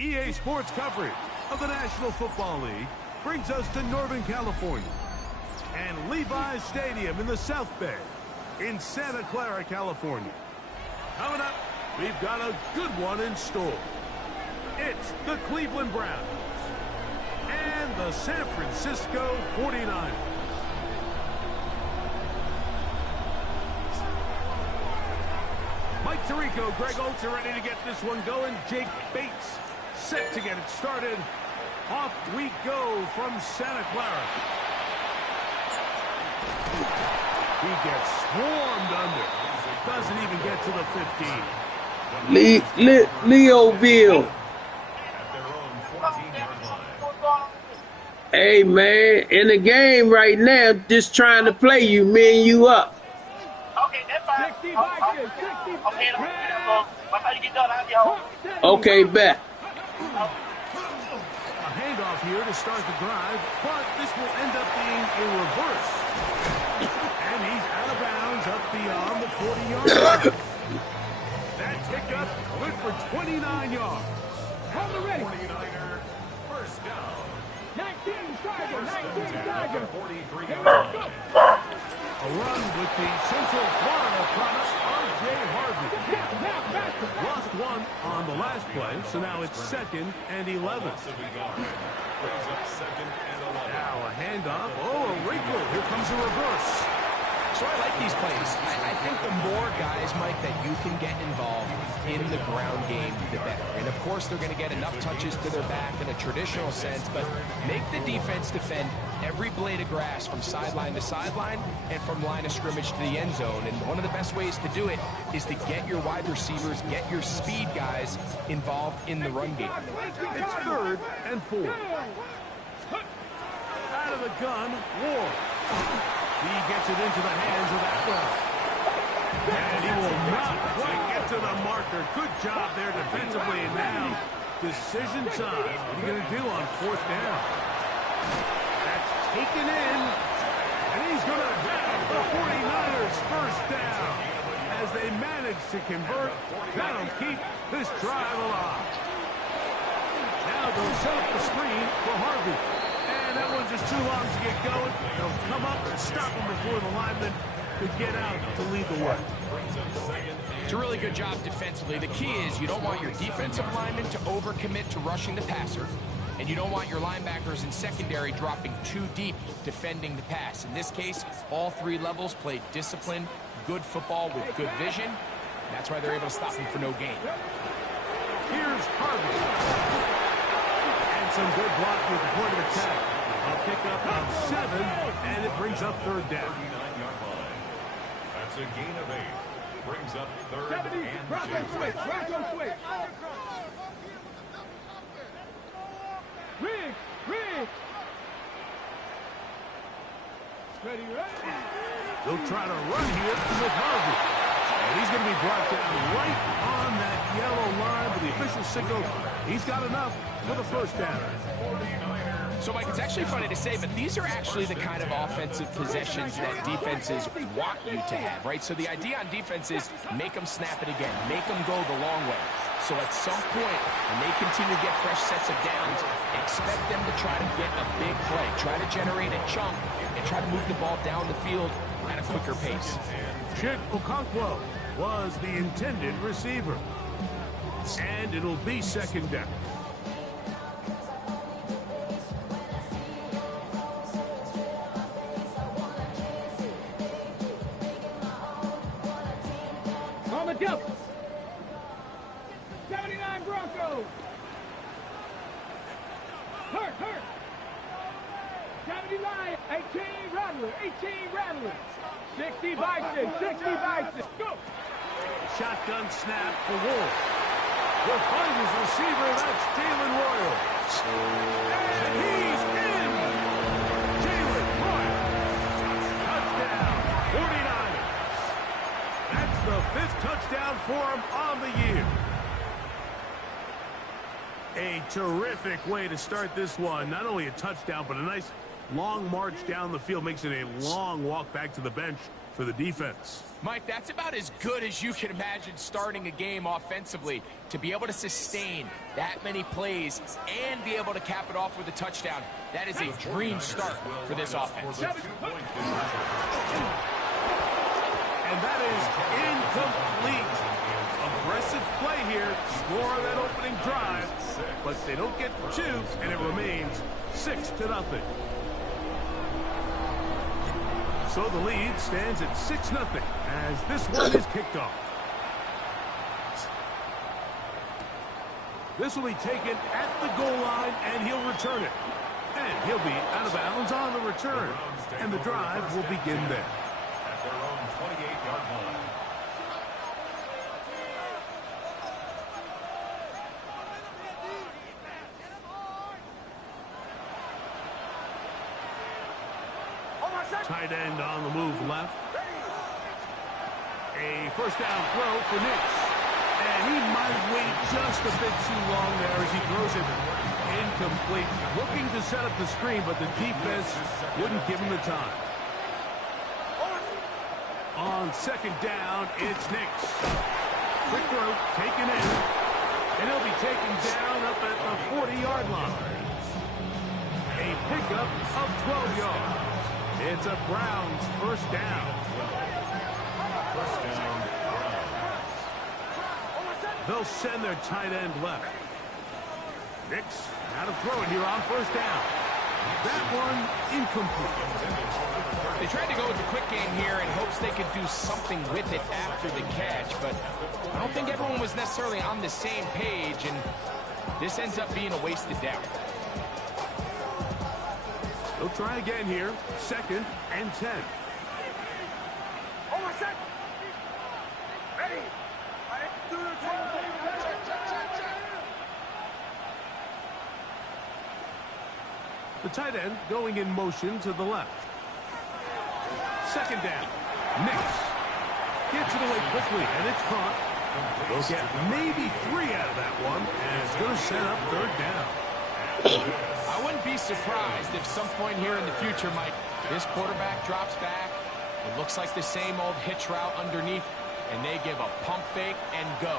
EA Sports coverage of the National Football League brings us to Northern California and Levi's Stadium in the South Bay in Santa Clara, California. Coming up, we've got a good one in store. It's the Cleveland Browns and the San Francisco 49ers. Mike Tirico, Greg Oates are ready to get this one going. Jake Bates set to get it started. Off we go from Santa Clara. He gets swarmed under. Doesn't even get to the 15. Leoville. Hey, man, in the game right now, just trying to play you, me and you up. Okay, that's fine. Okay, bet. A handoff here to start the drive, but this will end up being a reverse. And he's out of bounds up beyond the 40-yard line. That pickup good for 29 yards. Hold it ready. 49er, first down. 19 Tiger. 43 A run with the Central Florida product, R.J. Harvey. Lost one on the last play, so now it's 2nd and 11. Now a handoff. Oh, a wrinkle. Here comes a reverse. So I like these plays. I think the more guys, Mike, that you can get involved in the ground game, the better. And, of course, they're going to get enough touches to their back in a traditional sense, but make the defense defend every blade of grass from sideline to sideline and from line of scrimmage to the end zone. And one of the best ways to do it is to get your wide receivers, get your speed guys involved in the run game. It's 3rd and 4. Out of the gun, Ward. He gets it into the hands of Atwell. And he will not quite get to the marker. Good job there defensively. And now, decision time. What are you going to do on 4th down? That's taken in. And he's going to have the 49ers first down. As they manage to convert, that'll keep this drive alive. Now they'll set up the screen for Harvey. And that one's just too long to get going. They'll come up and stop him before the lineman could get out to lead the way. It's a really good job defensively. The key is you don't want your defensive linemen to overcommit to rushing the passer, and you don't want your linebackers in secondary dropping too deep defending the pass. In this case, all 3 levels played disciplined, good football with good vision. That's why they're able to stop him for no gain. Here's Harvey. And some good block with the point of attack. A pickup of 7, and it brings up 3rd down. That's a gain of 8. Brings up 3rd and 2. Bronco switch. Riggs. Ready. They'll try to run here with Harvey. And he's going to be brought down right on that yellow line, but the official signal, he's got enough. for the first down. So, Mike, it's actually funny to say, but these are actually the kind of offensive possessions that defenses want you to have, right? So the idea on defense is make them snap it again, make them go the long way. So at some point, when they continue to get fresh sets of downs, expect them to try to get a big play, try to generate a chunk, and try to move the ball down the field at a quicker pace. Chig Okonkwo was the intended receiver. And it'll be second down. On the jump. 79 Broncos. Hurt. 79. 18 Rattler. 18 Rattler. 60 Bison. 60 Bison. Go. Shotgun snap for Wolf. Will find his receiver. That's Jalen Royal. And he's in. Jalen Royal. Touchdown. 49ers. That's the 5th touchdown for him on the year. A terrific way to start this one. Not only a touchdown, but a nice long march down the field. Makes it a long walk back to the bench for the defense. Mike, that's about as good as you can imagine starting a game offensively. To be able to sustain that many plays and be able to cap it off with a touchdown, that is a dream start for this offense. And that is incomplete. Aggressive play here, score on that opening drive, but they don't get the 2, and it remains 6-0. So the lead stands at 6-0 as this one is kicked off. This will be taken at the goal line, and he'll return it. And he'll be out of bounds on the return, and the drive will begin there. At their own 28-yard line. Tight end on the move left. A first down throw for Nix. And he might have waited just a bit too long there as he throws it incomplete. Looking to set up the screen, but the defense wouldn't give him the time. On second down, it's Nix. Quick throw, taken in. And he'll be taken down up at the 40-yard line. A pickup of 12 yards. It's a Browns first down. First down, Browns. They'll send their tight end left. Nix, now to throw it here on first down. That one incomplete. They tried to go with the quick game here in hopes they could do something with it after the catch, but I don't think everyone was necessarily on the same page, and this ends up being a wasted down. They'll try again here. 2nd and 10. Ready. The tight end going in motion to the left. 2nd down. Nix gets it away quickly, and it's caught. They'll get maybe 3 out of that one, and it's going to set up 3rd down. I wouldn't be surprised if some point here in the future, Mike, this quarterback drops back. It looks like the same old hitch route underneath, and they give a pump fake and go.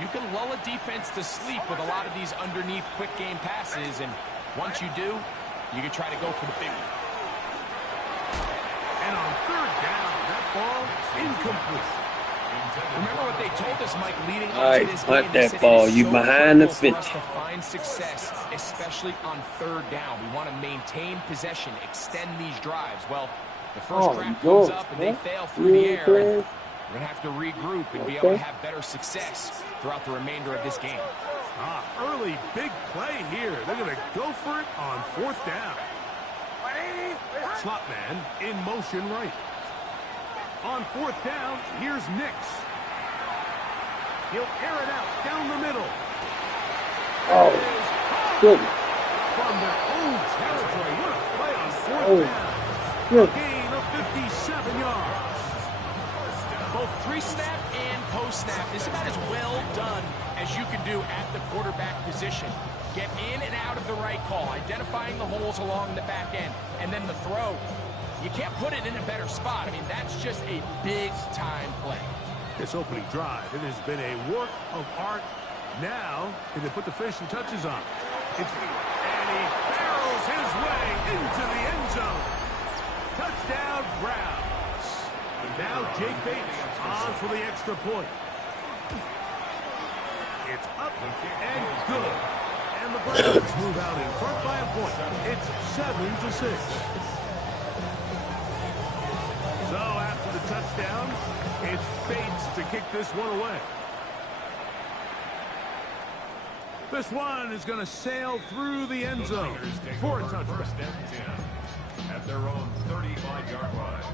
You can lull a defense to sleep with a lot of these underneath quick game passes, and once you do, you can try to go for the big one. And on 3rd down, that ball incomplete. Remember what they told us, Mike, leading All up right, to this punt game. that They said ball. it is You so behind the critical for us 50. to find success, especially on 3rd down. We want to maintain possession, extend these drives. Well, the first crap comes up and they fail through the air. And we're going to have to regroup and be able to have better success throughout the remainder of this game. Early big play here. They're going to go for it on 4th down. Slot man in motion right. On 4th down, here's Nix. He'll air it out down the middle. Oh, good. From their own territory. What a play on 4th Oh, down. good. A gain of 57 yards. both pre-snap and post-snap is about as well done as you can do at the quarterback position. Get in and out of the right call, identifying the holes along the back end, and then the throw. You can't put it in a better spot. I mean, that's just a big-time play. This opening drive, it has been a work of art. Now, can they put the finishing touches on? And he barrels his way into the end zone. Touchdown, Browns. Now Jake Bates on for the extra point. It's up and good. And the Browns move out in front by a point. It's 7-6. So after the touchdown, it's Bates to kick this one away. This one is going to sail through the end zone for a touchdown. First and 10 at their own 35-yard line.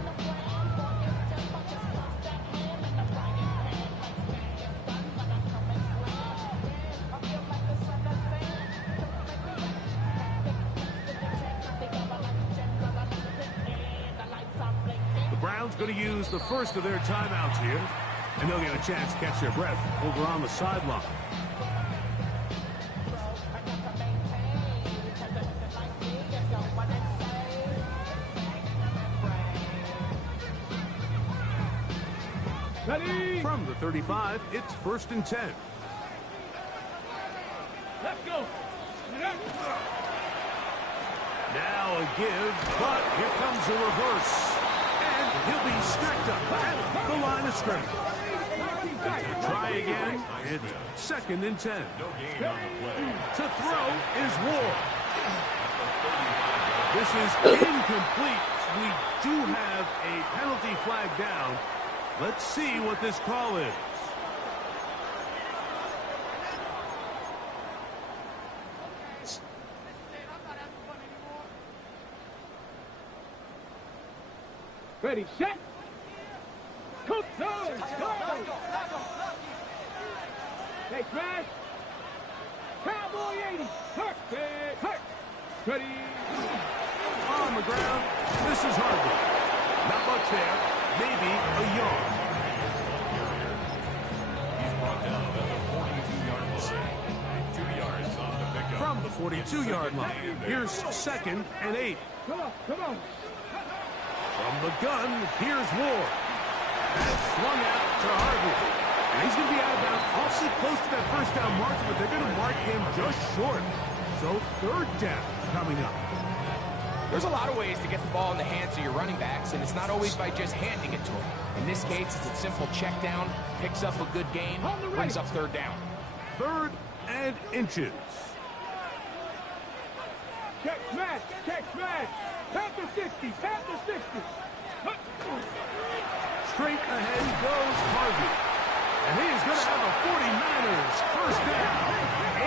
The Browns going to use the first of their timeouts here, and they'll get a chance to catch their breath over on the sideline. Ready? From the 35, it's 1st and 10. Let's go. Now a give, but here comes a reverse. And he'll be stacked up at the line of scrimmage. Try again. It's 2nd and 10. No gain on the play. To throw is Ward. This is incomplete. We do have a penalty flag down. Let's see what this call is. Ready, set. Cook, go. Hey, smash. Cowboy 80. Perfect. Hurt. Ready. On the ground, this is Harvey. Not much there. Maybe a yard. He's brought down at the 42-yard line. 2 yards on the pickup. From the 42-yard line, here's 2nd and 8. Come on, come on. From the gun, here's Ward. That's swung out to Harvey. And he's going to be out of bounds awfully close to that first down marker, but they're going to mark him just short. So 3rd down coming up. There's a lot of ways to get the ball in the hands of your running backs, and it's not always by just handing it to them. In this case, it's a simple check down, picks up a good gain, brings up 3rd down. 3rd and inches. Check smash, check smash. Panther 60, Panther 60. Straight ahead goes Harvey. And he's going to have a 49ers first down.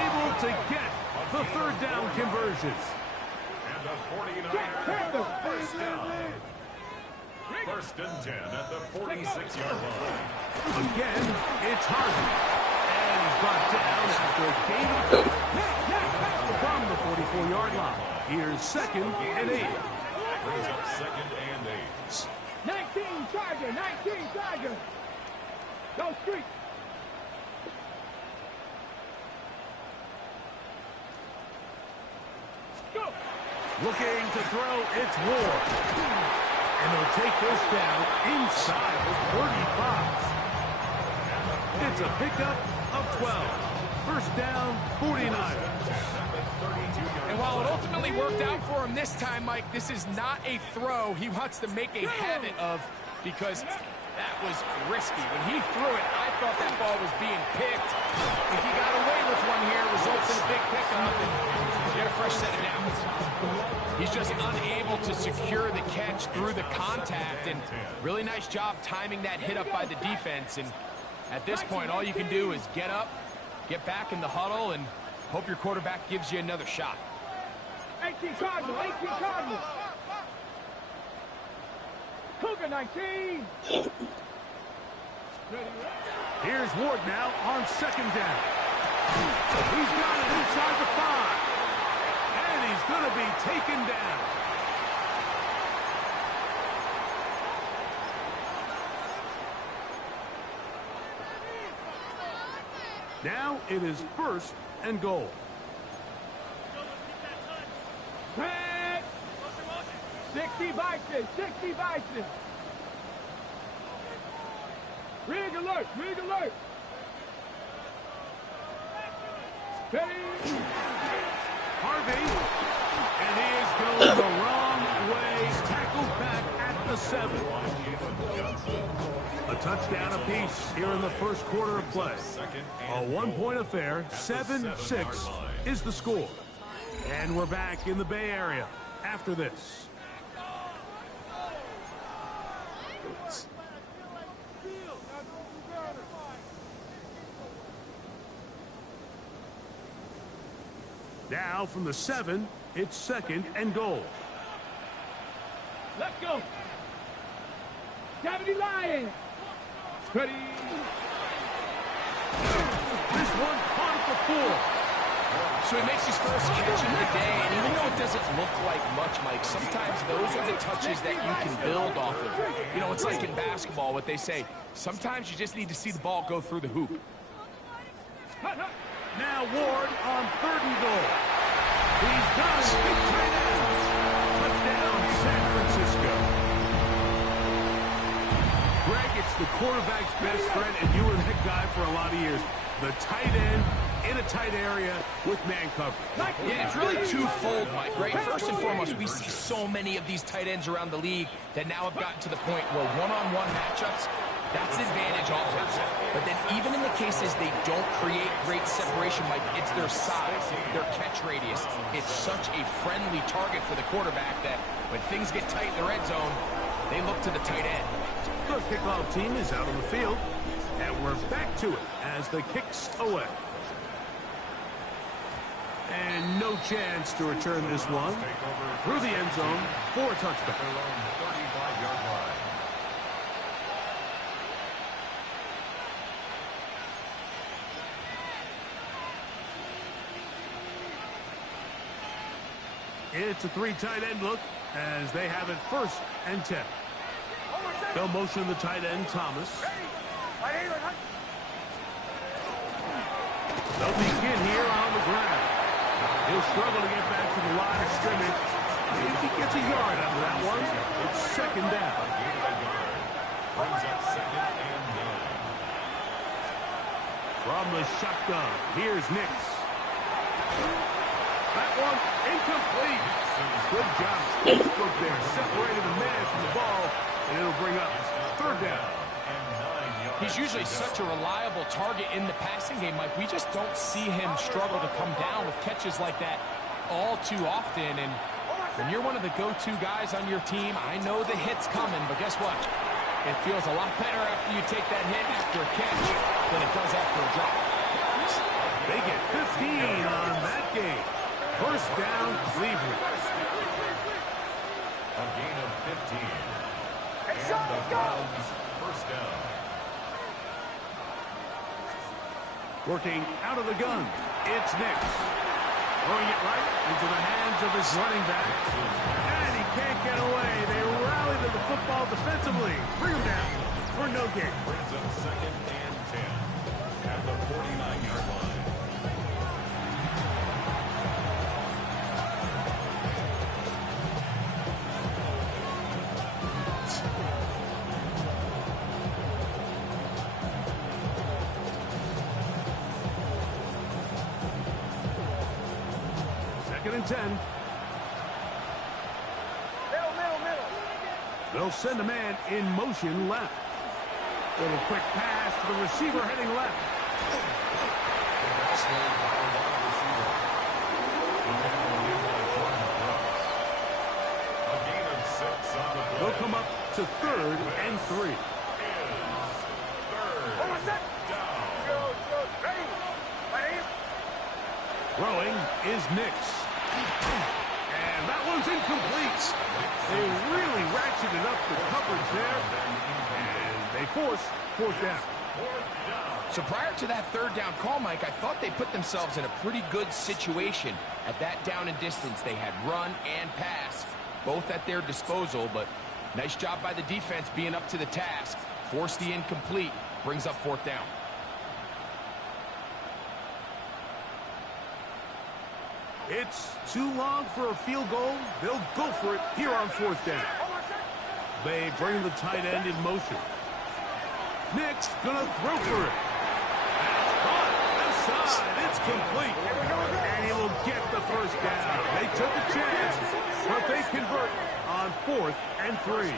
Able to get the 3rd down conversions. And the 49ers first down. 1st and 10 at the 46-yard line. Again, it's Harvey. And he's brought down after a gain from the 44-yard line. Here's 2nd and 8. Brings up 2nd and 8. 19 Charger, 19 Charger. Go street. Go. Looking to throw, it's Ward. And they'll take this down inside the 35. It's a pickup of 12. First down, 49ers. And while it ultimately worked out for him this time, Mike, this is not a throw he wants to make a habit of, because that was risky. When he threw it, I thought that ball was being picked. If he got away with one here, results in a big pickup and get a fresh set of downs. He's just unable to secure the catch through the contact, and really nice job timing that hit up by the defense. And at this point, all you can do is get up, get back in the huddle, and hope your quarterback gives you another shot. 18 Cardinal, 18 Cardinal. Cougar 19. Here's Ward now on 2nd down. He's got it inside the 5. And he's going to be taken down. Now it is 1st and goal. Red. 60 Bison, 60 Bison. Rig alert, rig alert. Ready. Harvey, and he is going the wrong way. Tackled back at the 7. A touchdown apiece here in the first quarter of play. A one-point affair, 7-6 is the score. And we're back in the Bay Area after this. Now from the 7, it's 2nd and goal. Let's go. Cavity Lions. Ready. This one caught at the 4. So he makes his first catch of the day, and even though it doesn't look like much, Mike, sometimes those are the touches that you can build off of. You know, it's like in basketball, what they say, sometimes you just need to see the ball go through the hoop. Now Ward on 3rd and goal. He's got a big tight end. Touchdown, San Francisco. Greg, it's the quarterback's best friend, and you were that guy for a lot of years. The tight end in a tight area with man coverage. Yeah, it's really twofold, Mike, right? First and foremost, we see so many of these tight ends around the league that now have gotten to the point where one-on-one matchups, that's an advantage offense. But then even in the cases they don't create great separation, Mike, it's their size, their catch radius. It's such a friendly target for the quarterback that when things get tight in the red zone, they look to the tight end. The kickoff team is out on the field, and we're back to it as the kick's away. And no chance to return this one through the end zone for a touchback. It's a 3 tight end look as they have it 1st and 10. They'll motion the tight end, Thomas. They'll begin here on the ground. He'll struggle to get back to the line of scrimmage. If he gets a yard out of that one, it's 2nd down. From the shotgun, here's Nix. That one incomplete. Good job. Look there, separated the man from the ball, and it'll bring up 3rd down. He's usually such a reliable target in the passing game, Mike. We just don't see him struggle to come down with catches like that all too often. And when you're one of the go-to guys on your team, I know the hit's coming, but guess what? It feels a lot better after you take that hit after a catch than it does after a drop. They get 15 on that game. 1st down, Cleveland. A gain of 15. And the Browns 1st down. Working out of the gun, it's Nix. Throwing it right into the hands of his running back. And he can't get away. They rally to the football defensively. Bring him down for no gain. Brings up 2nd and 10 at the 49-yard line. And 10. Middle. They'll send a man in motion left. Little quick pass to the receiver heading left. A gain of 6 on the play. They'll come up to 3rd and 3. Throwing is Nix. And that one's incomplete. They really ratcheted up the coverage there. And they force 4th down. So prior to that 3rd down call, Mike, I thought they put themselves in a pretty good situation. At that down and distance, they had run and pass, both at their disposal, but nice job by the defense being up to the task. Force the incomplete, brings up 4th down. It's too long for a field goal. They'll go for it here on 4th down. They bring the tight end in motion. Nick's gonna throw for it. That's caught. Left side. It's complete. And he will get the first down. They took a chance, but they convert on 4th and 3.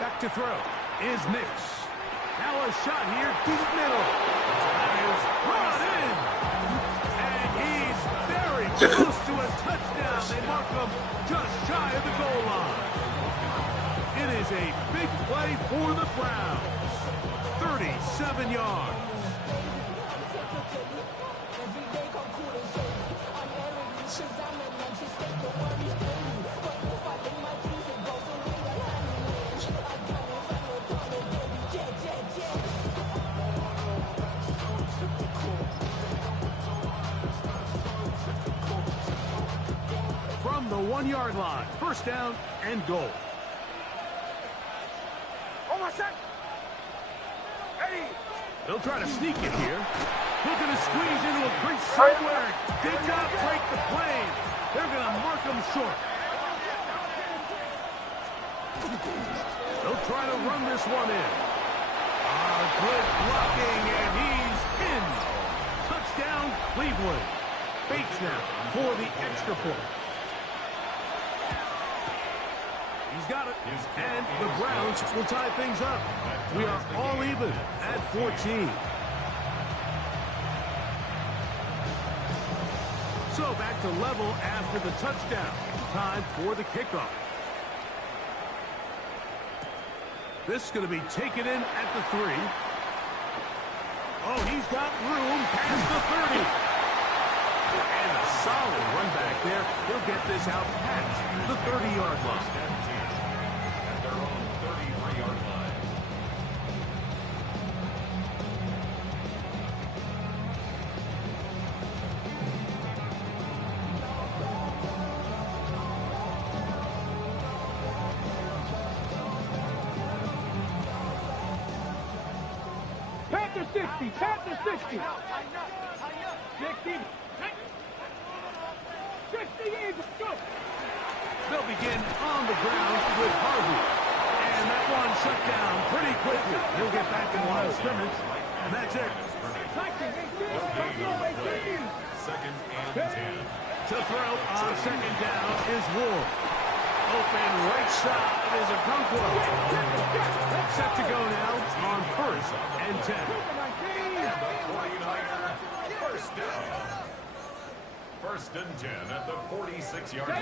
Back to throw is Nix. Now a shot here deep middle. That is brought in. And he's very close to a touchdown. They mark him just shy of the goal line. It is a big play for the Browns. 37 yards. From the 1-yard line, 1st down and goal. They'll try to sneak it here. Looking to squeeze into a great somewhere. Did not break the plane. They're going to mark him short. They'll try to run this one in. Good blocking, and he's in. Touchdown, Cleveland. Bates now for the extra point. He's got it, and the Browns will tie things up. We are all even at 14. So back to level after the touchdown. Time for the kickoff. This is going to be taken in at the 3. Oh, he's got room past the 30. And a solid run back there. He'll get this out past the 30-yard line. At their own 33-yard line. Panther 60, Panther 60. 60. 60 Eagles, go. They'll begin on the ground with Harvey. And that one shut down pretty quickly. He'll get back in the line of scrimmage, and that's it. Second and 10. To throw on 2nd down is Ward. Open right side is a Okonkwo. Set to go now on 1st and 10. And the 49er, first down. 1st and 10 at the 46-yard line.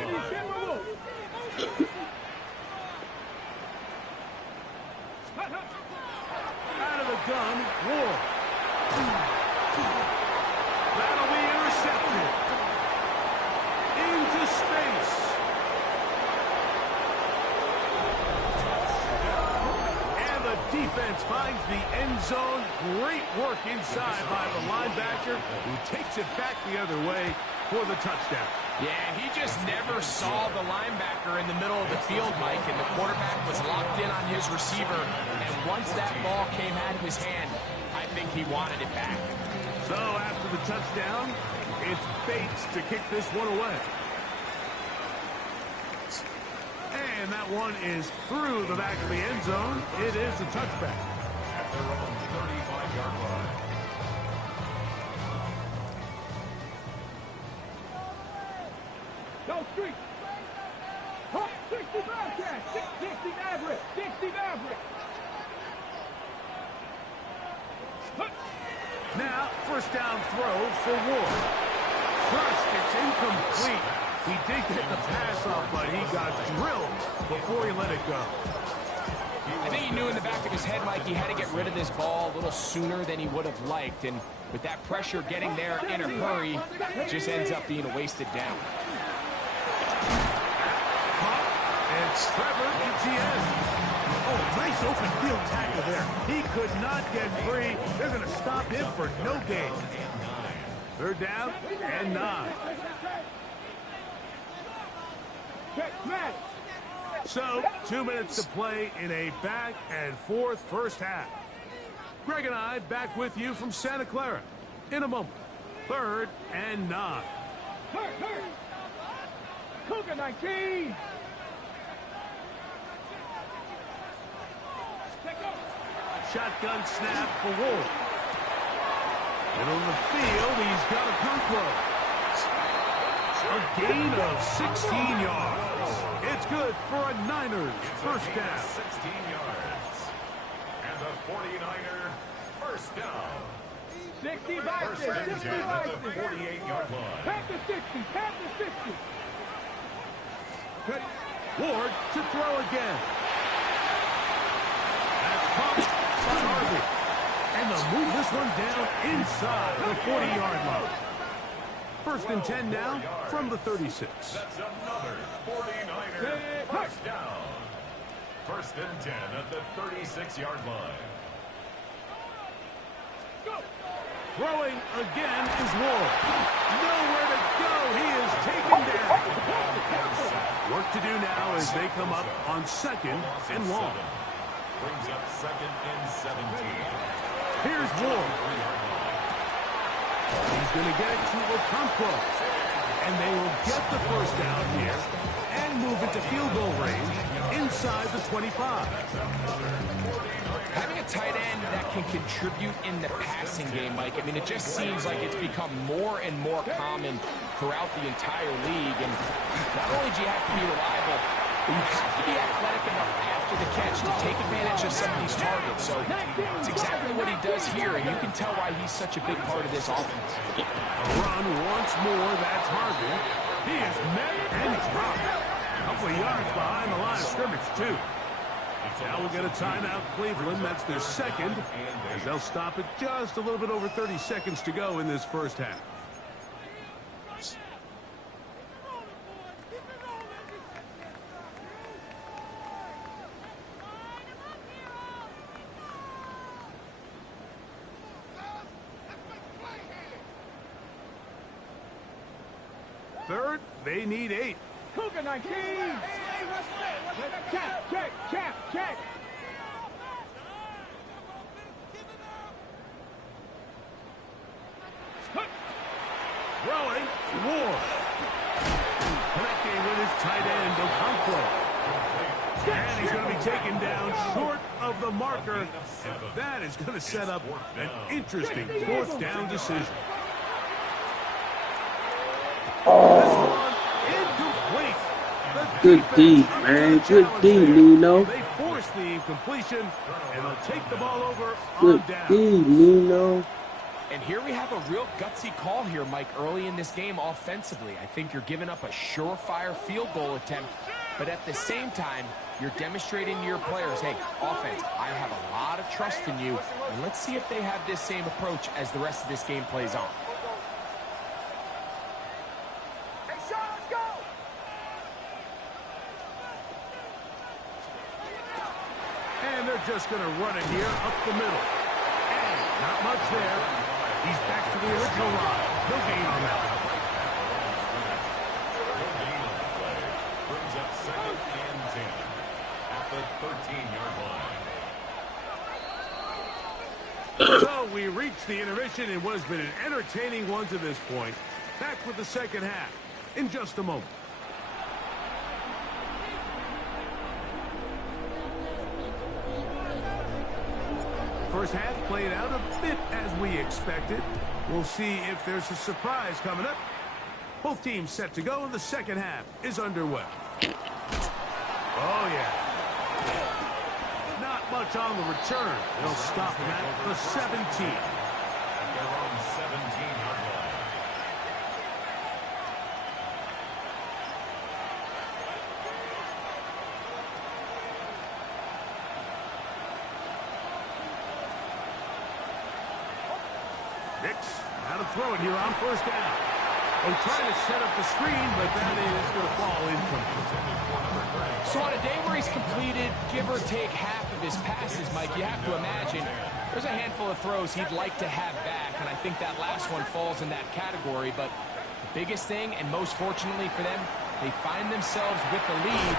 Out of the gun, Ward. That'll be intercepted. Into space. And the defense finds the end zone. Great work inside by the linebacker, who takes it back the other way for the touchdown. Yeah, he just never saw the linebacker in the middle of the field, Mike, and the quarterback was locked in on his receiver. And once that ball came out of his hand, I think he wanted it back. So after the touchdown, it's Bates to kick this one away. And that one is through the back of the end zone. It is a touchback. At their own 35-yard line. Go street. 60 Bearcats. 60 Maverick. 60 Maverick. Now, 1st down throw for Ward. First, it's incomplete. He did get the pass off, but he got drilled before he let it go. I think he knew in the back of his head, Mike, he had to get rid of this ball a little sooner than he would have liked. And with that pressure getting there in a hurry, it just ends up being a wasted down. And Trevor Etienne. Oh, nice open field tackle there. He could not get free. They're going to stop him for no gain. 3rd down and 9. So, 2 minutes to play in a back and forth first half. Greg and I back with you from Santa Clara in a moment. 3rd and 9. Hurt. Cougar 19. Shotgun snap for Wolf. Middle of the field, he's got a Kunquo. A gain of 16 yards. It's good for a Niners first down. 16 yards. And the 49er first down. 60 by First 6. and 60 10 by at the 6. 48-yard line. Pass the 60. Pass the 60. Ward to throw again. That's pumped by Harvey. And they'll move this one down inside the 40-yard line. First and 10 now from the 36. That's another 49er first down. First and 10 at the 36-yard line. Throwing again is Ward. Nowhere to go. He is taken down. Work to do now as they come up on 2nd and long. Brings up 2nd and 17. Here's Ward. He's going to get it to Okonkwo. And they will get the first down here and move it to field goal range inside the 25. Having a tight end that can contribute in the passing game, Mike, I mean, it just seems like it's become more and more common throughout the entire league. And not only do you have to be reliable, but you have to be athletic enough after the catch to take advantage of some of these targets. So it's exactly what he does here, and you can tell why he's such a big part of this offense. A run once more. That's Harvey. He is met and dropped. A couple of yards behind the line of scrimmage, too. Now we'll get a timeout, Cleveland. That's their second, as they'll stop it just a little bit over 30 seconds to go in this first half. Third, they need 8. Cougar 19. Check. Throwing, Ward. Connecting with his tight end, Okonkwo. And he's going to be taken down short of the marker. And that is going to set up an interesting 4th down decision. This one incomplete. Good D, man. Good D, Nino. They force the incompletion, and they'll take the ball over Good on down. D, Nino. And here we have a real gutsy call here, Mike, early in this game offensively. I think you're giving up a surefire field goal attempt, but at the same time, you're demonstrating to your players, hey, offense, I have a lot of trust in you, and let's see if they have this same approach as the rest of this game plays on. And they're just going to run it here up the middle. And not much there. He's back to the original line. No gain on that. Brings up 2nd and 10 at the 13-yard line. So we reach the intermission in what has been an entertaining one to this point. Back with the second half in just a moment. First half played out a bit as we expected. We'll see if there's a surprise coming up. Both teams set to go, and the second half is underway. Oh, yeah. Not much on the return. They'll stop him at the 17. At their own 17-yard line. Nix, how to throw it here on first down. Oh, trying to set up the screen, but that is going to fall incomplete. So on a day where he's completed, give or take half of his passes, Mike, you have to imagine there's a handful of throws he'd like to have back, and I think that last one falls in that category. But the biggest thing, and most fortunately for them, they find themselves with the lead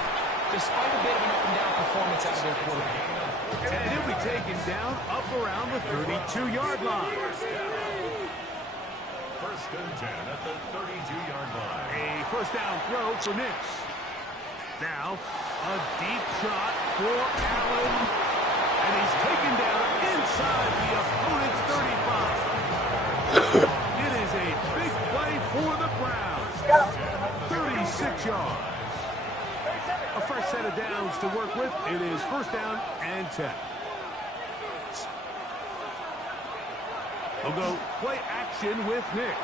despite a bit of an up-and-down performance out of their quarterback. And he'll be taken down up around the 32-yard line. First and 10 at the 32-yard line. A first down throw for Nix. Now, a deep shot for Allen. And he's taken down inside the opponent's 35. It is a big play for the Browns. 36 yards. A fresh set of downs to work with. It is first down and 10. They'll go play action with Nix.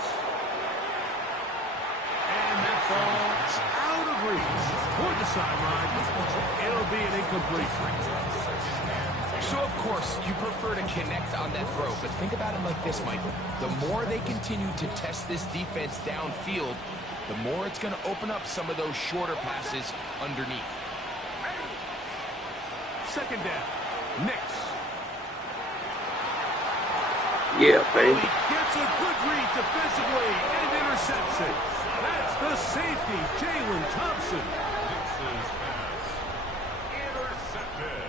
And that ball's out of reach. Toward the sideline. It'll be an incomplete. So, of course, you prefer to connect on that throw, but think about it like this, Michael. The more they continue to test this defense downfield, the more it's going to open up some of those shorter passes underneath. Second down. Nix. Yeah, baby. He gets a good read defensively and intercepts it. That's the safety, Jalen Thompson. Nix's pass intercepted.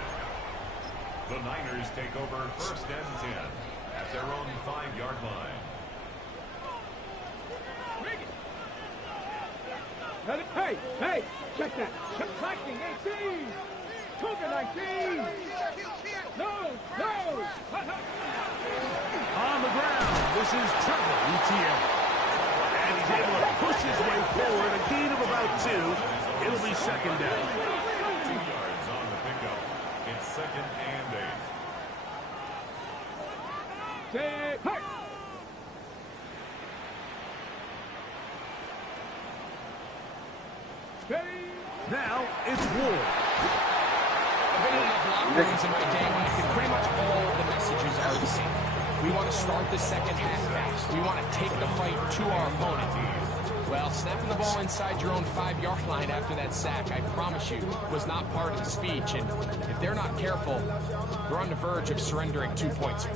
The Niners take over first and 10 at their own 5-yard line. Hey, check that. Subtracting 18. Cougar 19. No. On the ground, this is Trevor Etienne. And he's able to push his way forward, a gain of about 2. It'll be second down. 2 yards on the pickup. It's second and 8. Hey. Now it's Ward. I've been in enough locker rooms in my day when pretty much all of the messages are the same. We want to start the second half fast. We want to take the fight to our opponent. Well, snapping the ball inside your own 5-yard line after that sack, I promise you, was not part of the speech. And if they're not careful, we're on the verge of surrendering 2 points.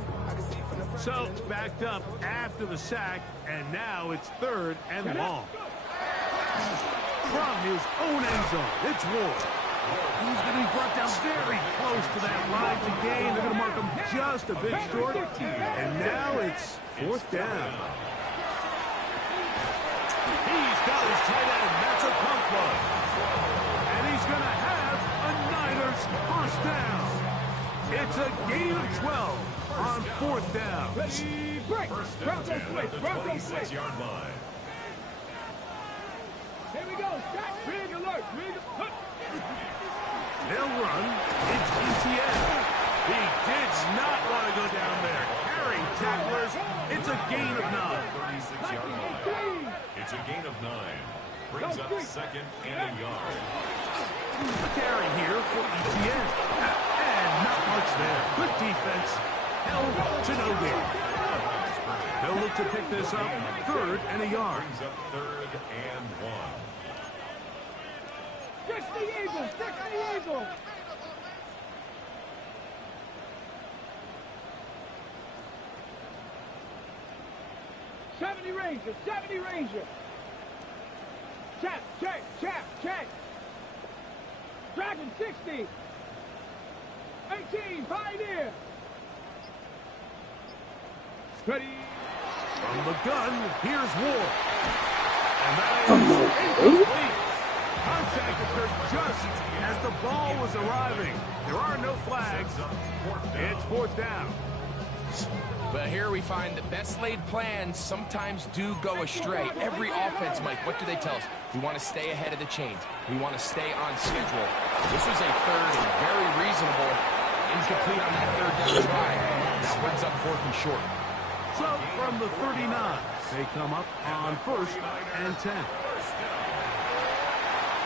So, backed up after the sack, and now it's third and long. From his own end zone, it's Ward. He's going to be brought down very close to that line to gain. They're going to mark him just a bit short. And now it's fourth down. He's got his tight end. That's a pump play. And he's going to have a Niners first down. It's a gain of 12 on fourth down. First and 10 at the 26-yard line. Here we go. Stop. Big alert. They'll run. It's Etienne. He did not want to go down there. Carrying tacklers. It's a gain of 9. 36-yard line. It's a gain of 9. Brings up second and a yard. A carry here for Etienne. And not much there. Good defense. Held to no gain. They'll look to pick this up. Third and a yard. Brings up third and 1. Fix the Eagles. '70 Ranger. Check. Dragon 60. 18, Pioneer. Ready. From the gun, here's Ward. And that is incomplete. Contact occurred just as the ball was arriving. There are no flags. It's fourth down. But here we find the best laid plans sometimes do go astray. Every offense, Mike, what do they tell us? We want to stay ahead of the chains. We want to stay on schedule. This was a third and very reasonable incomplete on that third down try. That brings up fourth and short. So from the 39, they come up on first and 10.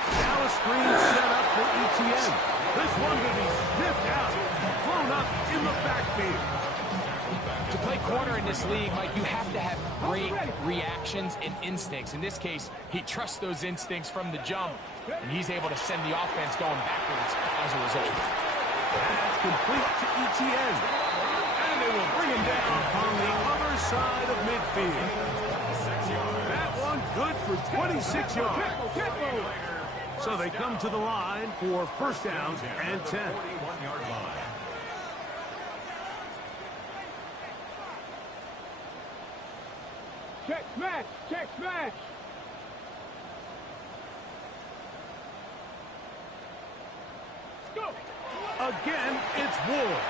Now a screen set up for Etienne. This one will be sniffed out, thrown up in the backfield. To play corner in this league, Mike, you have to have great reactions and instincts. In this case, he trusts those instincts from the jump, and he's able to send the offense going backwards as a result. That's complete to Etienne. And they will bring him down on the other side of midfield. That one good for 26 yards. So they come to the line for first down and 10. 41-yard line. catch. Go. Again, it's Ward.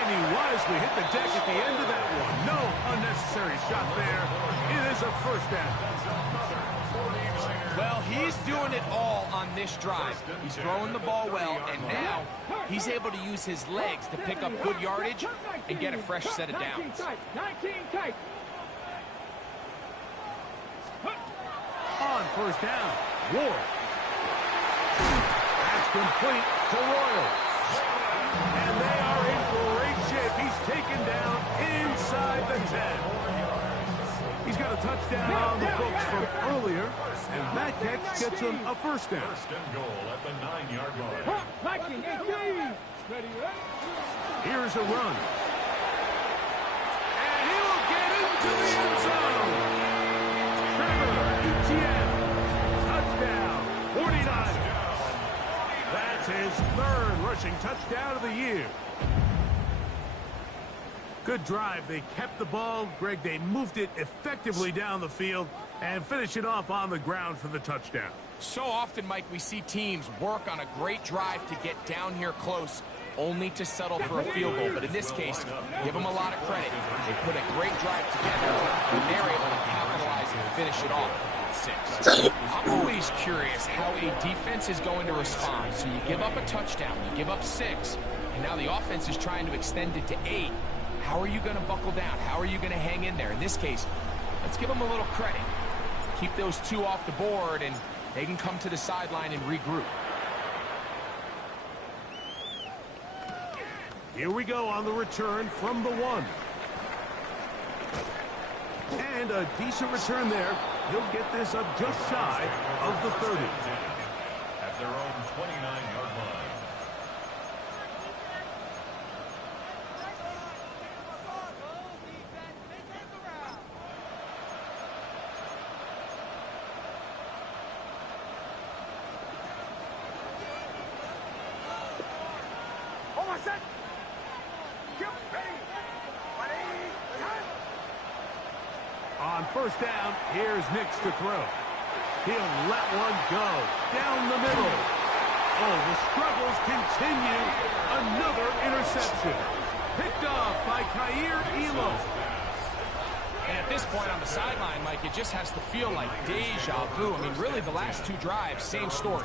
And he wisely hit the deck at the end of that one. No unnecessary shot there. It is a first down. Well, he's doing it all on this drive. He's throwing the ball well, and now he's able to use his legs to pick up good yardage and get a fresh set of downs. 19 tight. On first down, Ward. That's complete to Royals. And they are in great shape. He's taken down inside the 10. He's got a touchdown on the books from earlier, and that catch gets him a first down. First and goal at the 9-yard line. 19, 18. Ready, ready. Here's a run. And he will get into the end zone. Trevor Etienne. Touchdown. 49ers. That's his third rushing touchdown of the year. Good drive. They kept the ball. Greg, they moved it effectively down the field and finish it off on the ground for the touchdown. So often, Mike, we see teams work on a great drive to get down here close, only to settle for a field goal. But in this case, give them a lot of credit. They put a great drive together, and they're able to capitalize and finish it off with 6. I'm always curious how a defense is going to respond. So you give up a touchdown, you give up 6, and now the offense is trying to extend it to 8. How are you going to buckle down? How are you going to hang in there? In this case, let's give them a little credit. Keep those 2 off the board, and they can come to the sideline and regroup. Here we go on the return from the 1. And a decent return there. He'll get this up just shy of the 30. At their own 29-yard line. On first down, here's Nix to throw. He'll let one go down the middle. Oh, the struggles continue. Another interception. Picked off by Kaiir Elam. And at this point on the sideline, Mike, it just has to feel like deja vu. I mean, really, the last 2 drives, same story.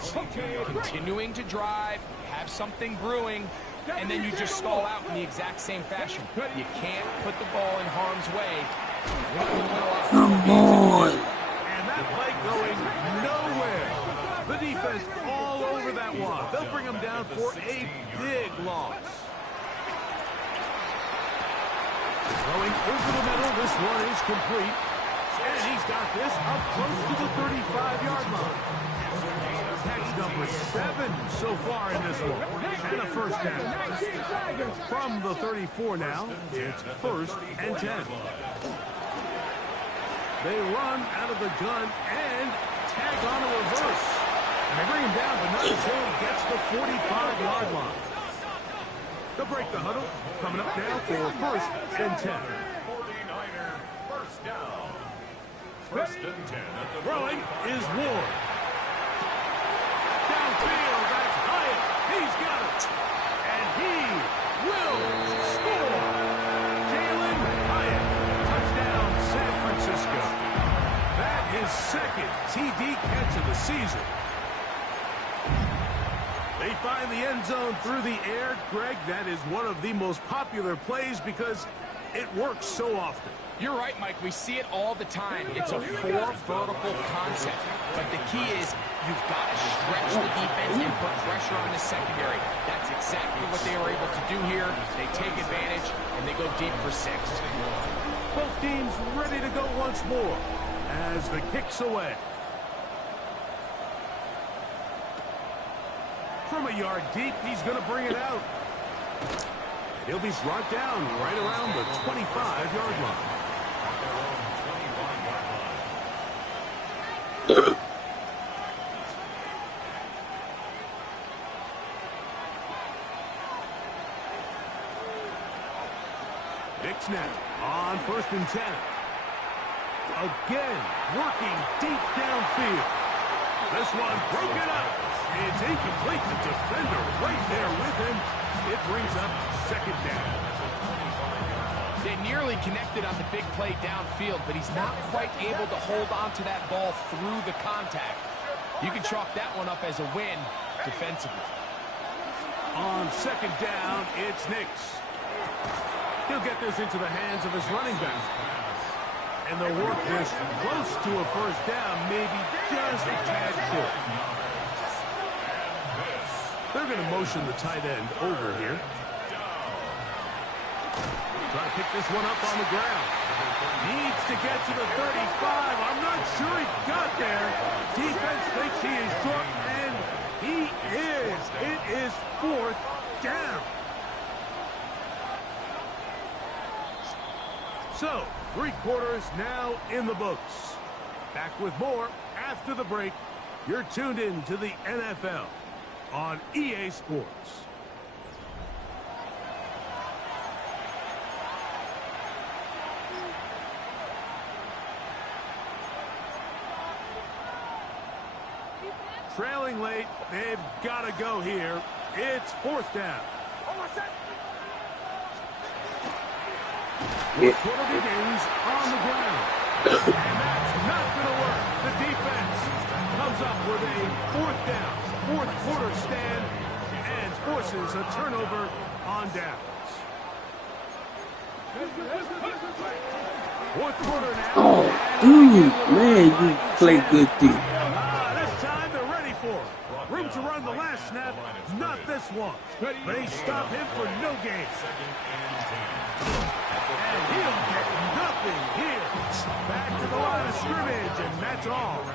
Continuing to drive, have something brewing, and then you just stall out in the exact same fashion. You can't put the ball in harm's way. Come on. And that play going nowhere. The defense all over that one. They'll bring him down for a big loss. Throwing over the middle, this one is complete. And he's got this up close to the 35-yard line. Catch number 7 so far in this one. And a first down. From the 34 now, it's first and 10. They run out of the gun and tag on a reverse. And they bring him down, but not until he gets the 45-yard line. They'll break the huddle. Coming up now for first and 10. 49er first down. First and 10 at the Throwing is Ward. Downfield, that's Hyatt. He's got it. And he will score. Jalen Hyatt. Touchdown, San Francisco. That is second TD catch of the season. They find the end zone through the air. Greg, that is one of the most popular plays because it works so often. You're right, Mike. We see it all the time. It's a 4 vertical concept. But the key is you've got to stretch the defense and put pressure on the secondary. That's exactly what they were able to do here. They take advantage, and they go deep for 6. Both teams ready to go once more as the kick's away. From a yard deep, he's going to bring it out. He'll be brought down right around the 25-yard line. Nix now on on 1st and 10. Again, working deep downfield. This one broken up. It's incomplete. The defender right there with him. It brings up 2nd down. They nearly connected on the big play downfield, but he's not quite able to hold on to that ball through the contact. You can chalk that one up as a win defensively. On 2nd down, it's Nix. He'll get this into the hands of his running back. And they'll work this close to a 1st down, maybe just a tad short. They're going to motion the tight end over here. Try to pick this one up on the ground. Needs to get to the 35. I'm not sure he got there. Defense thinks he is short, and he is. It is 4th down. So, 3 quarters now in the books. Back with more after the break. You're tuned in to the NFL on EA Sports. Trailing late, they've got to go here. It's 4th down. Fourth quarter begins on the ground. And that's not going to work. The defense comes up with a 4th down. 4th quarter stand and forces a turnover on downs. 4th quarter now. Oh, dude, man, you play good deep. This time they're ready for it. Room to run the last snap, not this one. They stop him for no gain. And he'll get nothing here. Back to the line of scrimmage, and that's all.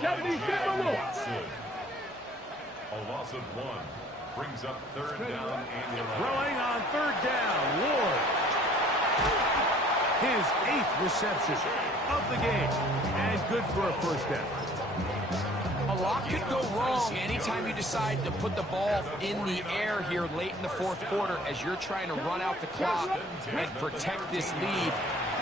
77 A loss of 1 brings up 3rd down and 11. Throwing on 3rd down, Ward. His 8th reception of the game, and good for a 1st down. A lot could go wrong anytime you decide to put the ball in the air here late in the 4th quarter as you're trying to run out the clock and protect this lead.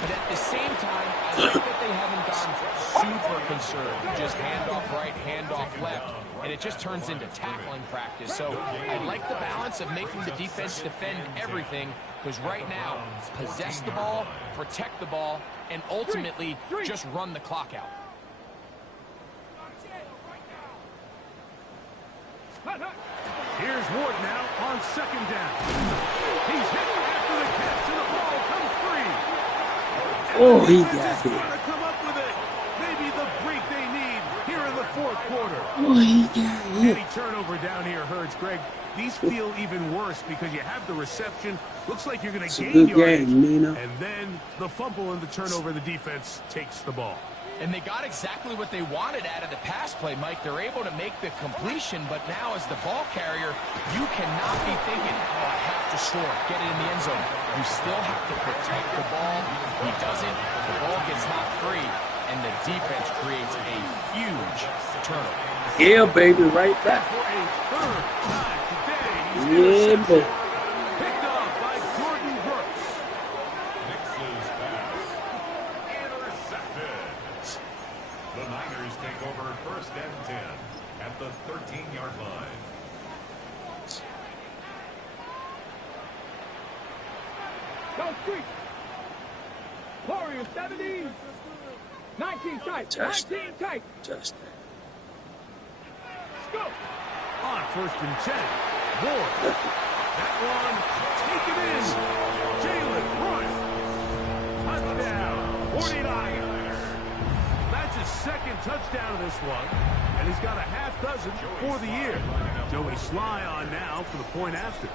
But at the same time, I like that they haven't gone super conservative. Just handoff right, handoff left, and it just turns into tackling practice. So I like the balance of making the defense defend everything, because right now, possess the ball, protect the ball, and ultimately just run the clock out. Here's Ward now on 2nd down. He's hit after the catch, and the ball comes free. Oh, he got Just hit. trying to come up with it. Maybe the break they need here in the 4th quarter. Oh, he got hit. Any turnover down here hurts, Greg. These feel even worse because you have the reception. Looks like you're going It's to a gain good yardage. game, Nino. And then the fumble and the turnover, the defense takes the ball. And they got exactly what they wanted out of the pass play, Mike. They're able to make the completion, but now as the ball carrier, you cannot be thinking, oh, I have to score, get it in the end zone. You still have to protect the ball. He doesn't. The ball gets knocked free, and the defense creates a huge turnover. Yeah, baby, right back. For a 3rd time today, he's Yeah, boy. picked off by Jordan Brooks. Nix's pass. Intercepted. The Niners take over 1st and 10 at the 13-yard line. Go street. Warriors 70. 19 tight. Touchdown. 19 tight. Just Let's go. On 1st and 10, Ward. That one, taken in. Jalen Bryant. Touchdown, 49ers. That's his 2nd touchdown of this one, and he's got a half dozen for the year. Joey Sly on now for the point after.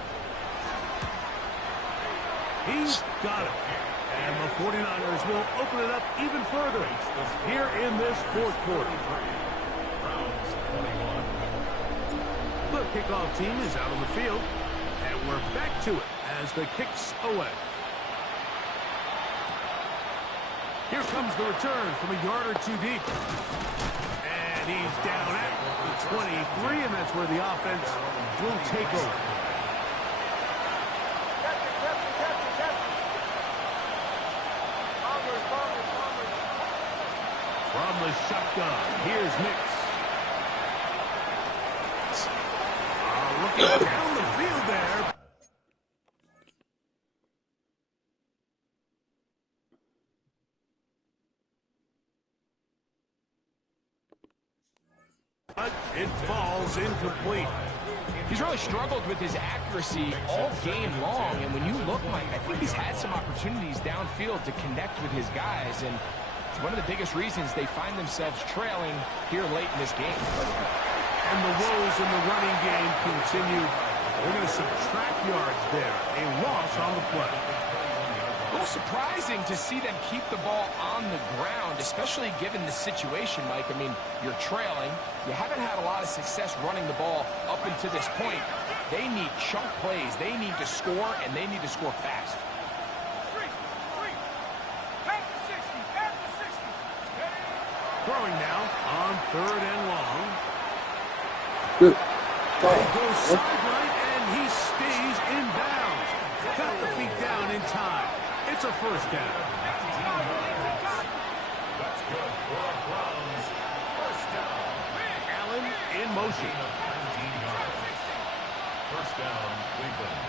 He's got it. And the 49ers will open it up even further here in this 4th quarter. Browns 21. The kickoff team is out on the field, and we're back to it as the kicks away. Here comes the return from a yard or two deep. And he's down at the 23, and that's where the offense will take over. From the shotgun, here's Nix. Looking down the field there. But it falls incomplete. He's really struggled with his accuracy all game long, and when you look, Mike, I think he's had some opportunities downfield to connect with his guys, and it's one of the biggest reasons they find themselves trailing here late in this game. And the woes in the running game continue. They're going to subtract yards there. A loss on the play. A little surprising to see them keep the ball on the ground, especially given the situation, Mike. I mean, you're trailing. You haven't had a lot of success running the ball up until this point. They need chunk plays. They need to score, and they need to score fast. Throwing now on 3rd and long. Good. He goes sideline, and he stays in bounds. Got the feet down in time. It's a first down. That's good for the Browns. First down. Allen in motion. 19 yards. First down, Cleveland.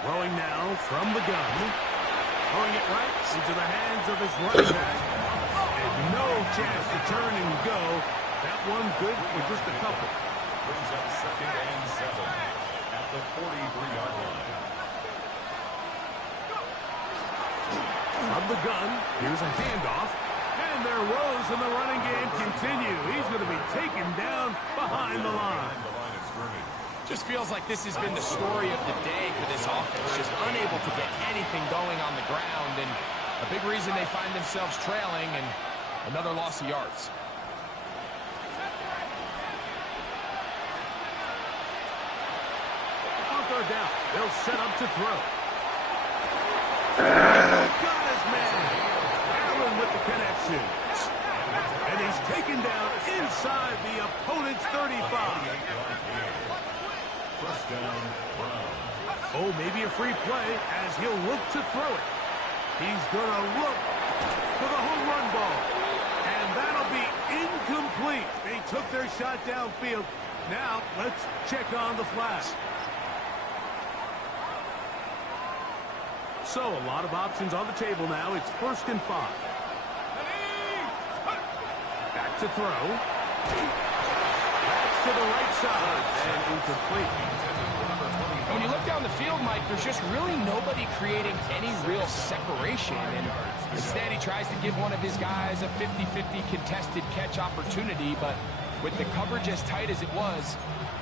Throwing now from the gun. Throwing it right into the hands of his running back. And no chance to turn and go. That one good for just a couple. Brings up 2nd and 7 at the 43-yard line. From the gun, here's a handoff. And their woes in the running game continue. He's going to be taken down behind the line. The line of scrimmage. Just feels like this has been the story of the day for this offense. Just unable to get anything going on the ground, and a big reason they find themselves trailing, and another loss of yards. On 3rd down, they'll set up to throw. Got his man. Allen with the connection. And he's taken down inside the opponent's 35. First down, Browns. Oh, maybe a free play as he'll look to throw it. He's going to look for the home run ball. And that'll be incomplete. They took their shot downfield. Now, let's check on the flash. So, a lot of options on the table now. It's 1st and 5. Back to throw. That's to the right side. And incomplete. When you look down the field, Mike, there's just really nobody creating any real separation. And instead, he tries to give one of his guys a 50-50 contested catch opportunity. But with the coverage as tight as it was,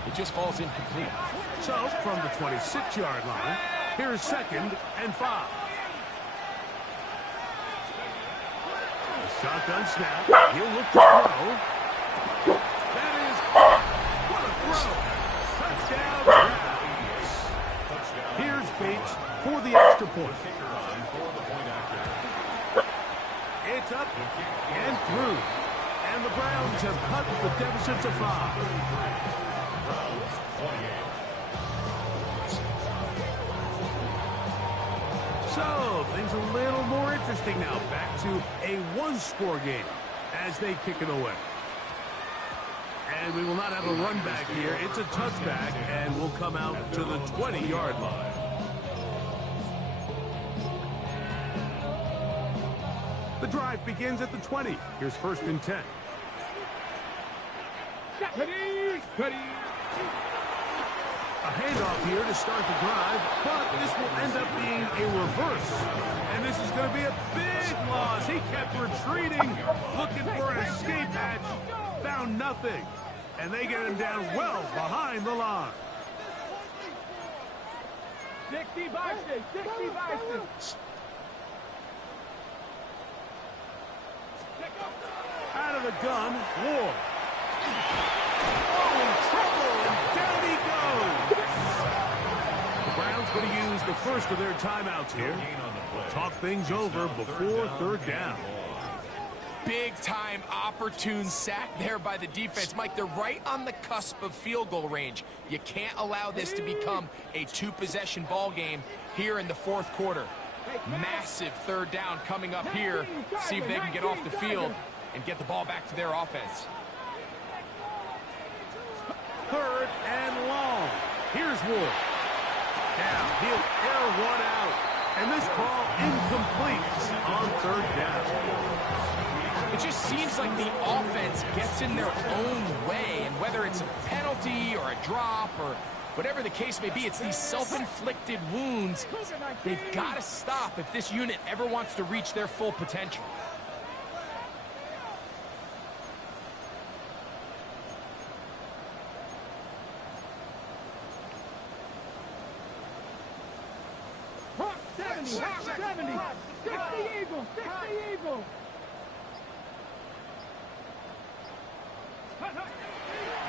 it just falls incomplete. So, from the 26-yard line, here's 2nd and 5. Shotgun snap. He'll look to throw. That is, what a throw. Touchdown, Browns. Here's Bates for the extra point. It's up and through. And the Browns have cut the deficit to 5. Browns 28. So, things a little more interesting now. Back to a one-score game as they kick it away. And we will not have a run back here. It's a touchback, and we'll come out to the 20-yard line. The drive begins at the 20. Here's 1st and 10. Ready. A handoff here to start the drive, but this will end up being a reverse. And this is going to be a big loss. He kept retreating, looking for an escape hatch, found nothing. And they get him down well behind the line. 60 Bison, 60 Bison. Out of the gun, Ward. Oh, in trouble, and down he goes. The Browns going to use the first of their timeouts here. Talk things over before 3rd down. Big-time opportune sack there by the defense. Mike, they're right on the cusp of field goal range. You can't allow this to become a two-possession ball game here in the 4th quarter. Massive third down coming up here. See if they can get off the field and get the ball back to their offense. Third and long. Here's Wolf. Now he'll air one out. And this ball incomplete on third down. It just seems like the offense gets in their own way. And whether it's a penalty or a drop or whatever the case may be, it's these self-inflicted wounds. They've got to stop if this unit ever wants to reach their full potential. Hawk 70, Hawk 70, 60 Eagles, 60 Eagles.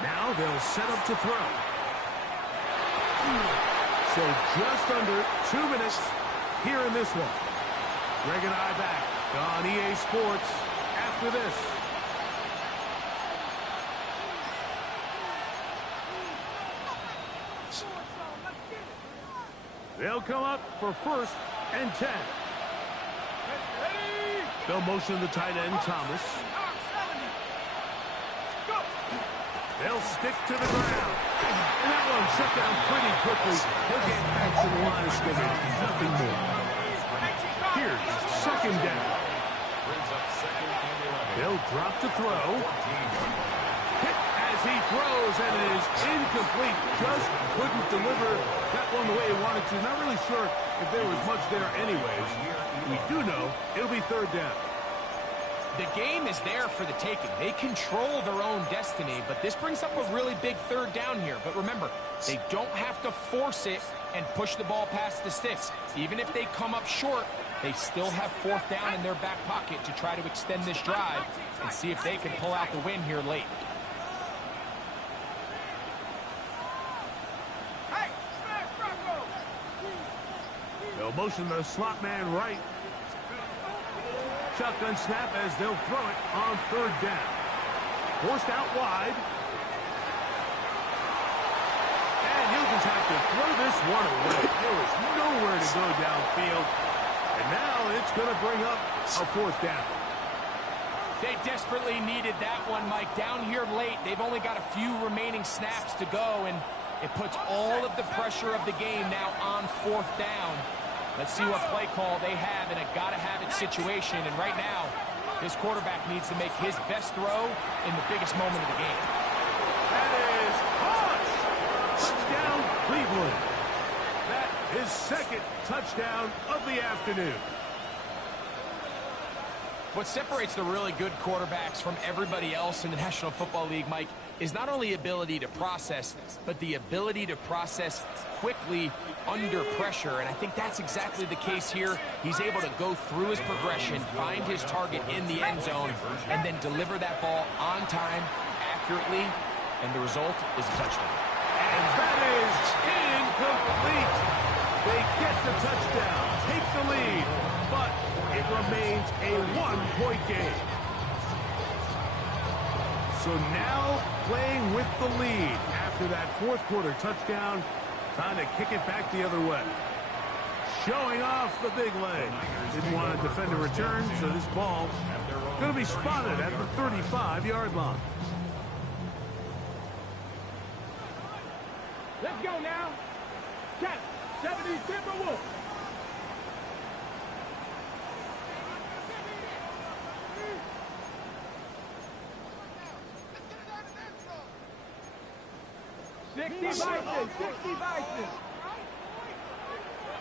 Now they'll set up to throw. So just under 2 minutes here in this one. Greg and I back on EA Sports after this. They'll come up for first and 10. They'll motion the tight end, Thomas. They'll stick to the ground. And that one shut down pretty quickly. He'll get back to the line of scrimmage. Nothing more. Here's second down. They'll drop to throw. Hit as he throws, and it is incomplete. Just couldn't deliver that one the way he wanted to. Not really sure if there was much there anyways. We do know it'll be third down. The game is there for the taking. They control their own destiny, but this brings up a really big third down here. But remember, they don't have to force it and push the ball past the sticks. Even if they come up short, they still have fourth down in their back pocket to try to extend this drive and see if they can pull out the win here late. They'll motion the slot man right. Shotgun snap as they'll throw it on third down. Forced out wide. And he'll just have to throw this one away. There was nowhere to go downfield. And now it's going to bring up a fourth down. They desperately needed that one, Mike. Down here late, they've only got a few remaining snaps to go, and it puts all of the pressure of the game now on fourth down. Let's see what play call they have in a gotta-have-it situation. And right now, this quarterback needs to make his best throw in the biggest moment of the game. That is caught! Touchdown, Cleveland. That is second touchdown of the afternoon. What separates the really good quarterbacks from everybody else in the National Football League, Mike, is not only ability to process, but the ability to process quickly under pressure. And I think that's exactly the case here. He's able to go through his progression, find his target in the end zone, and then deliver that ball on time, accurately, and the result is a touchdown. And that is incomplete. They get the touchdown, take the lead, but it remains a one-point game. So now playing with the lead after that fourth quarter touchdown, time to kick it back the other way. Showing off the big leg. Didn't want to defend a return, so this ball going to be spotted at the 35-yard line. Let's go now. Cat 70 Timberwolves. Sixty Bison, 60 Bison.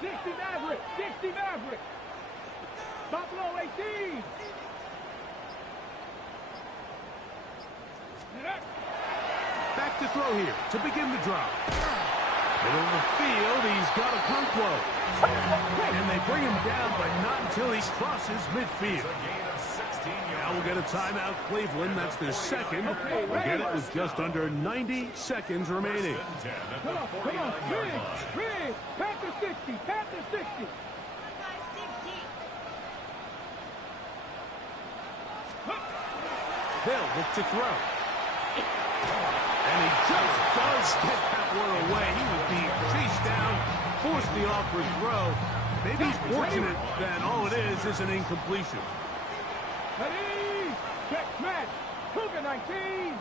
60 Maverick, 60 Maverick. Buffalo 18. Back to throw here to begin the drive. Middle of the field, he's got to come close. And they bring him down, but not until he crosses midfield. Now we'll get a timeout, Cleveland. That's their second. We'll get it with just under 90 seconds remaining. Come on, Rig, Panther 60, Panther 60. They'll look to throw. And he just does get that one away. He was being chased down, forced the awkward throw. Maybe he's fortunate that all it is an incompletion. Ready, check, match. Cougar 19.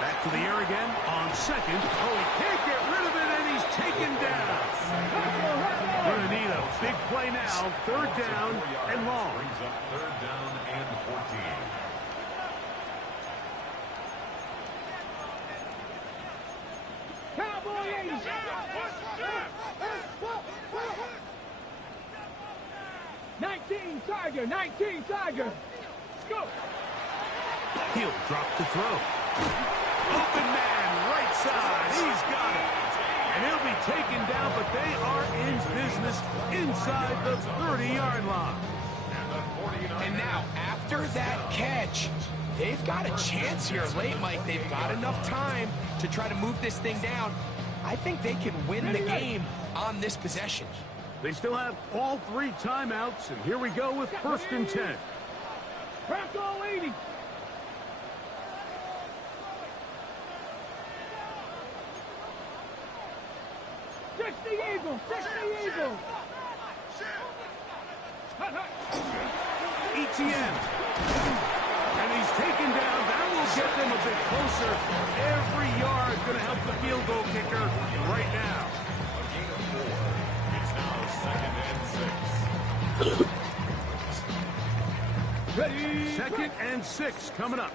Back to the air again on second. Oh, he can't get rid of it, and he's taken down. We're going to need a big play now. Third down and long. Brings up third down and 14. Cowboy 80. 19 Tiger, 19 Tiger. Let's go. He'll drop to throw. Open man, right side. He's got it. And he'll be taken down, but they are in business inside the 30-yard line. And now, after that catch, they've got a chance here late, Mike. They've got enough time to try to move this thing down. I think they can win the game on this possession. They still have all 3 timeouts, and here we go with first and 10. Bronco 80. Eagle, 60 Eagle. ETN. And he's taken down. That will get them a bit closer. Every yard going to help the field goal kicker right now. It's now second and 6. Ready. Second and 6 coming up.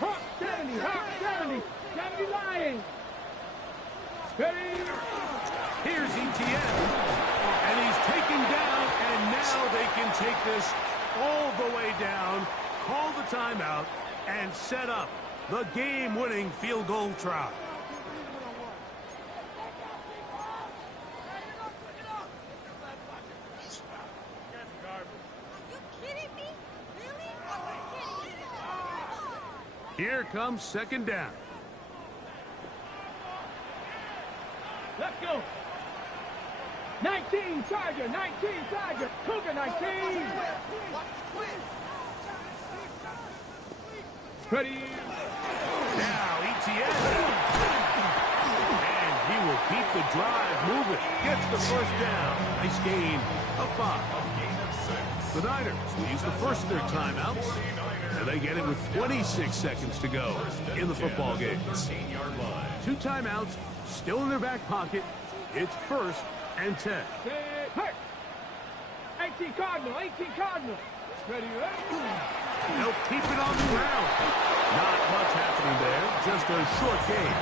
Hawk 70, Hawk 70. 70 Lions. Ready. Here's ETN. And he's taken down, and now they can take this all the way down, call the timeout, and set up the game-winning field goal try. Here comes second down. Let's go. 19 Tiger, 19 Tiger. Cougar 19. Ready. Now ETN. And he will keep the drive moving. Gets the first down. Nice gain of 5. The Niners will use the first of their timeouts. And they get it with 26 seconds to go in the football game. 2 timeouts still in their back pocket. It's first and 10. Hey. 18 Cardinal, 18 Cardinal. Ready, ready. They'll keep it on the ground. Not much happening there. Just a short game.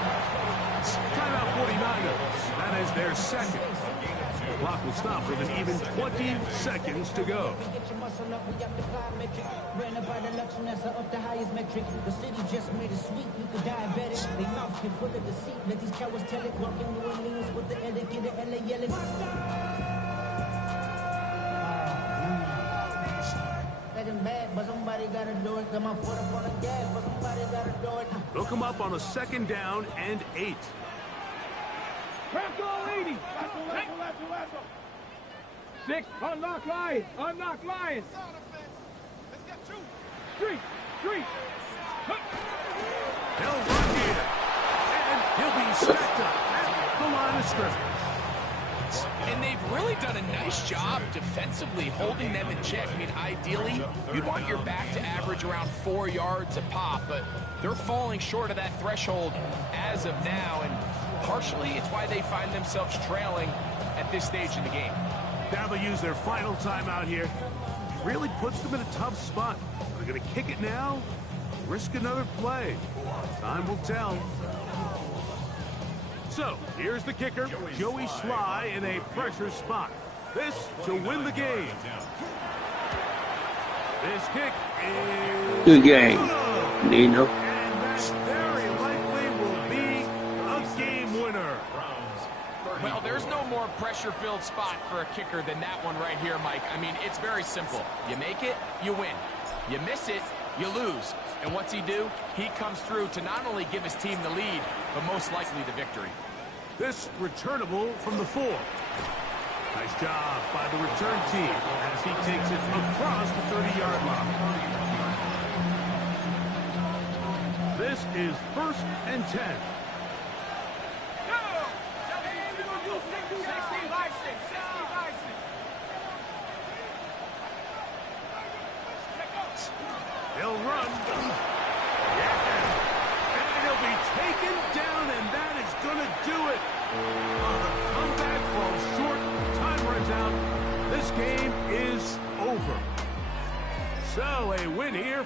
Timeout 49ers. That is their second. The clock will stop with an even 20 seconds to go. The highest metric. The city just made it sweet. You could diabetic. They mouth get full of deceit. Let these cowards tell it. Walking New Orleans with the etiquette. LA yelling. Bad, but somebody gotta do it. Come on, put up on the gas, but somebody gotta do it. They'll come up on a second down and 8. Bronco 80. 6. Unlock Lions. Unlock Lions. Street. They'll run here. And he'll be stacked up at the line of scrimmage. And they've really done a nice job defensively holding them in check. I mean, ideally, you'd want your back to average around 4 yards a pop, but they're falling short of that threshold as of now, and partially it's why they find themselves trailing at this stage in the game. Now they'll use their final timeout here. Really puts them in a tough spot. They're going to kick it now, risk another play. Time will tell. So, here's the kicker, Joey Sly in a pressure spot. This to win the game. This kick is... Good game, Nino. And that very likely will be a game winner. Well, there's no more pressure-filled spot for a kicker than that one right here, Mike. I mean, it's very simple. You make it, you win. You miss it, you lose. And what's he do? He comes through to not only give his team the lead, but most likely the victory. This returnable from the 4. Nice job by the return team as he takes it across the 30-yard line. is 1st and 10. He'll run. Yeah. And he'll be taken down, and that is going to do it. The comeback falls short. Time runs out. This game is over. So a win here.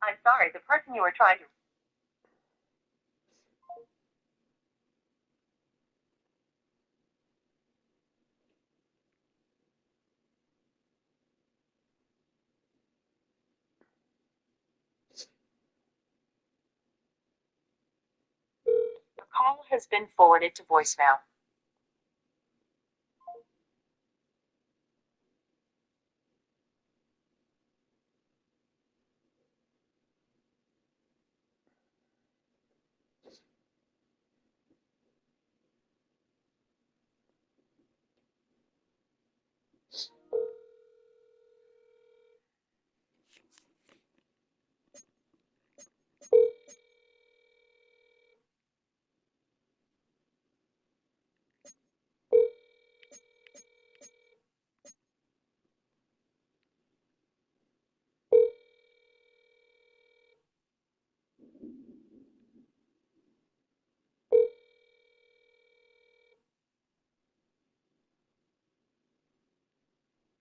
I'm sorry, the person you were trying to... The call has been forwarded to voicemail.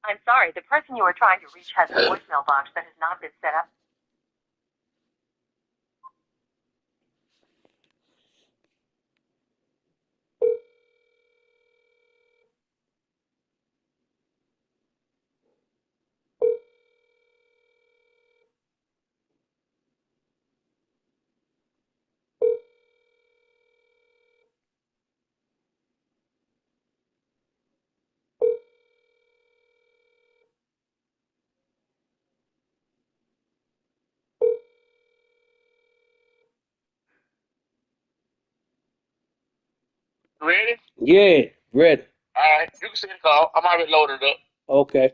I'm sorry, the person you are trying to reach has a voicemail box that has not been set up. Ready? Yeah, ready. All right. You can see the call. I'm already loaded up. Okay.